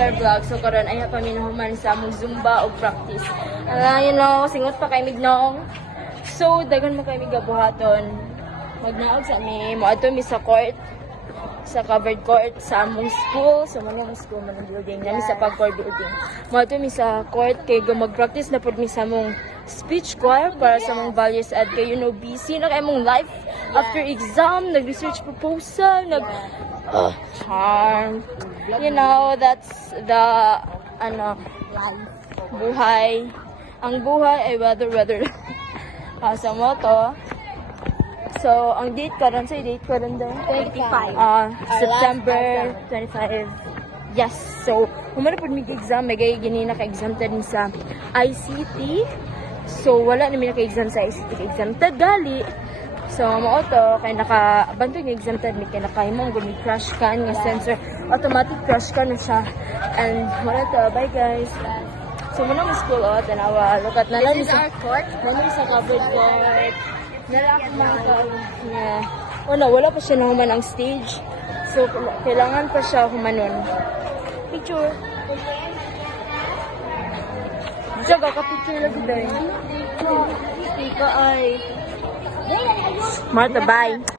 our vlog. So karon ay paminuhuman sa among Zumba o practice. You know, singot pa kay mignong. So dagan mo kay migabuhaton. Magnaog sa mi, moadto mi sa court. Sa covered court sa among school, sa manong school, manong building, nami sa pag-court building. Moadto mi sa court kay mag-practice na pud mi sa among speech choir para sa among values at kay you know busy na kay among life after exam, nag-research proposal, charm. You know, that's the buhay. Ang buhay ay weather. Sa mo to. So, ang date karon sa date karon daw 25. September 25. Yes. So, humana pud mi exam, may gini naka-exempted mi sa ICT. So, wala na mi naka-exam sa ICT, exempted gali. So, mao to kay naka-bantog ni exempted mi kay nakaimong gumi crash can nga sensor, automatic crash can na siya. And wala to, bye guys. So, muna mo school tanawa, look at na lang sa court. nami sa covered court. Nala ako mga wala pa siya nahuman ang stage. So, kailangan pa siya humanon. Picture. Diyan, kaka-picture lagi ba? Ika ay. Marta, bye.